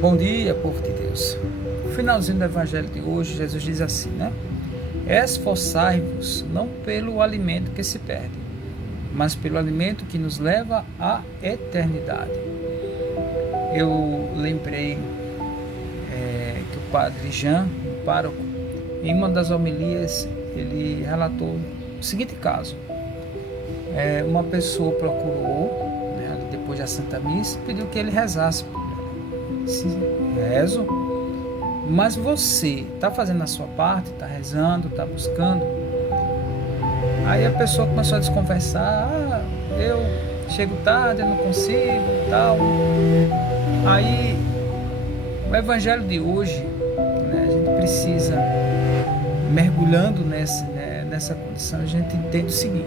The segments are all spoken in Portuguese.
Bom dia, povo de Deus. No finalzinho do evangelho de hoje, Jesus diz assim, né? Esforçai-vos não pelo alimento que se perde, mas pelo alimento que nos leva à eternidade. Eu lembrei que o padre Jean, o pároco, em uma das homilias, ele relatou o seguinte caso. Uma pessoa procurou, né, depois da Santa Missa, pediu que ele rezasse por ela. Rezo, mas você está fazendo a sua parte, está rezando, está buscando. Aí a pessoa começou a desconversar, eu chego tarde, eu não consigo, tal. Aí o evangelho de hoje, né, a gente precisa, mergulhando nessa condição, a gente entende o seguinte: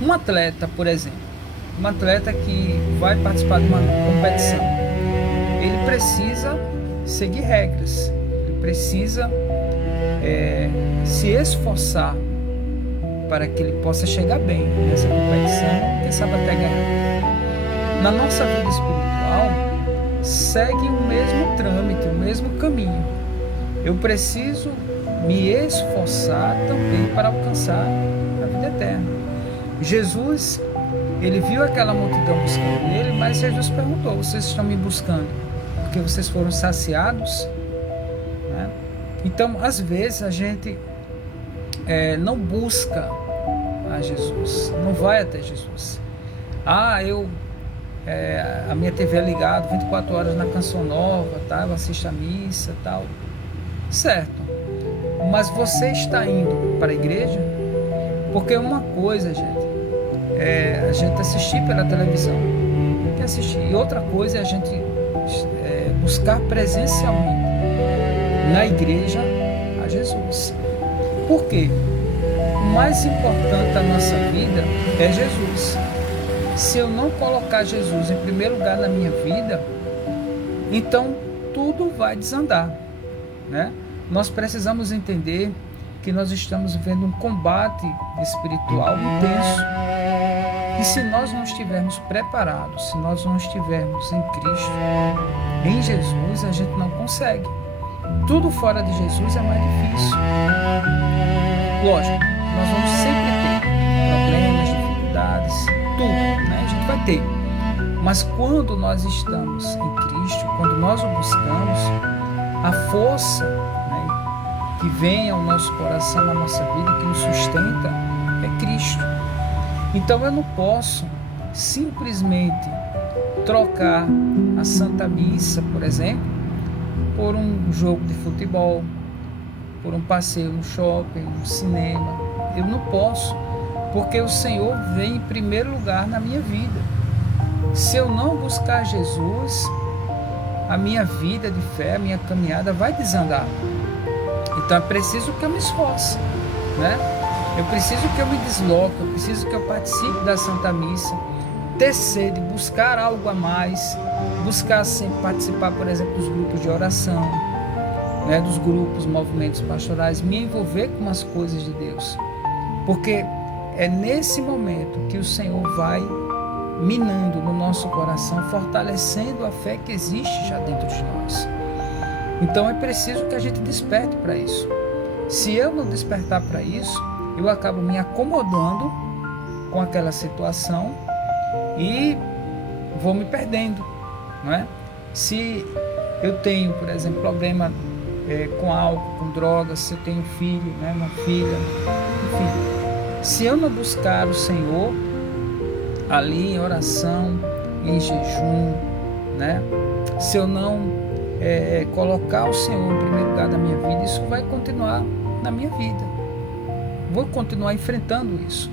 um atleta, por exemplo, um atleta que vai participar de uma competição, ele precisa seguir regras, ele precisa se esforçar para que ele possa chegar bem nessa competição, quem sabe até ganhar. Na nossa vida espiritual, segue o mesmo trâmite, o mesmo caminho. Eu preciso me esforçar também para alcançar a vida eterna. Jesus, ele viu aquela multidão buscando ele, mas Jesus perguntou: vocês estão me buscando porque vocês foram saciados? Né? Então, às vezes, a gente não busca a Jesus, não vai até Jesus. A minha TV é ligada 24 horas na Canção Nova, tá? Eu assisto a missa, tal. Certo, mas você está indo para a igreja? Porque uma coisa, gente, a gente assistir pela televisão, tem que assistir, e outra coisa é a gente buscar presencialmente na igreja a Jesus. Por quê? O mais importante da nossa vida é Jesus. Se eu não colocar Jesus em primeiro lugar na minha vida, então tudo vai desandar, né? Nós precisamos entender que nós estamos vivendo um combate espiritual intenso. E se nós não estivermos preparados, se nós não estivermos em Cristo, em Jesus, a gente não consegue. Tudo fora de Jesus é mais difícil. Lógico, nós vamos sempre ter problemas, dificuldades, tudo, né? A gente vai ter. Mas quando nós estamos em Cristo, quando nós o buscamos, a força, né, que vem ao nosso coração, na nossa vida, que nos sustenta, é Cristo. Então eu não posso simplesmente trocar a Santa Missa, por exemplo, por um jogo de futebol, por um passeio no shopping, no cinema. Eu não posso, porque o Senhor vem em primeiro lugar na minha vida. Se eu não buscar Jesus, a minha vida de fé, a minha caminhada vai desandar. Então é preciso que eu me esforce, né? Eu preciso que eu me desloque, eu preciso que eu participe da Santa Missa, ter sede, buscar algo a mais, buscar sempre participar, por exemplo, dos grupos de oração, né, dos grupos, movimentos pastorais, me envolver com as coisas de Deus. Porque é nesse momento que o Senhor vai minando no nosso coração, fortalecendo a fé que existe já dentro de nós. Então é preciso que a gente desperte para isso. Se eu não despertar para isso, eu acabo me acomodando com aquela situação e vou me perdendo, não é? Se eu tenho, por exemplo, problema com álcool, com drogas, se eu tenho filho, né, uma filha, enfim, se eu não buscar o Senhor ali em oração, em jejum, né, se eu não colocar o Senhor em primeiro lugar da minha vida, isso vai continuar na minha vida. Vou continuar enfrentando isso.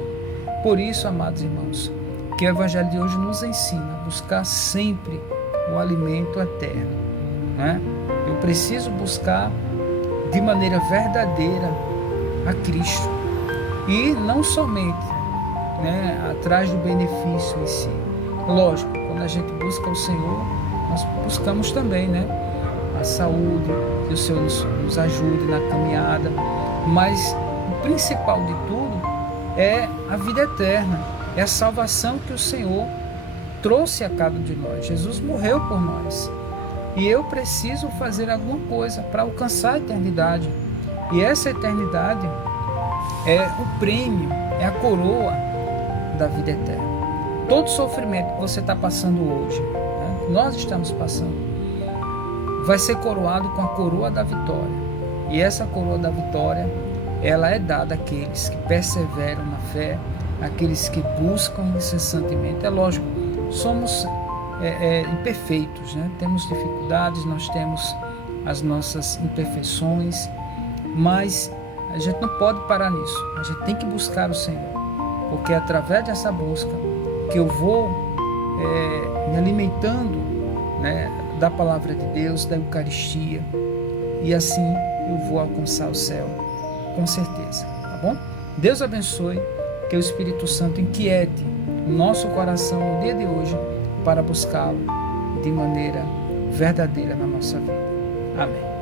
Por isso, amados irmãos, que o Evangelho de hoje nos ensina a buscar sempre o alimento eterno, né? Eu preciso buscar de maneira verdadeira a Cristo e não somente, né, atrás do benefício em si. Lógico, quando a gente busca o Senhor, nós buscamos também, né, a saúde, que o Senhor nos ajude na caminhada, mas o principal de tudo é a vida eterna, é a salvação que o Senhor trouxe a cada um de nós. Jesus morreu por nós. E eu preciso fazer alguma coisa para alcançar a eternidade. E essa eternidade é o prêmio, é a coroa da vida eterna. Todo sofrimento que você está passando hoje, né, nós estamos passando, vai ser coroado com a coroa da vitória. E essa coroa da vitória, ela é dada àqueles que perseveram na fé, àqueles que buscam incessantemente. É lógico, somos imperfeitos, né? Temos dificuldades, nós temos as nossas imperfeições, mas a gente não pode parar nisso. A gente tem que buscar o Senhor, porque é através dessa busca que eu vou me alimentando, né, da palavra de Deus, da Eucaristia, e assim eu vou alcançar o céu, com certeza, tá bom? Deus abençoe, que o Espírito Santo inquiete o nosso coração no dia de hoje para buscá-lo de maneira verdadeira na nossa vida. Amém.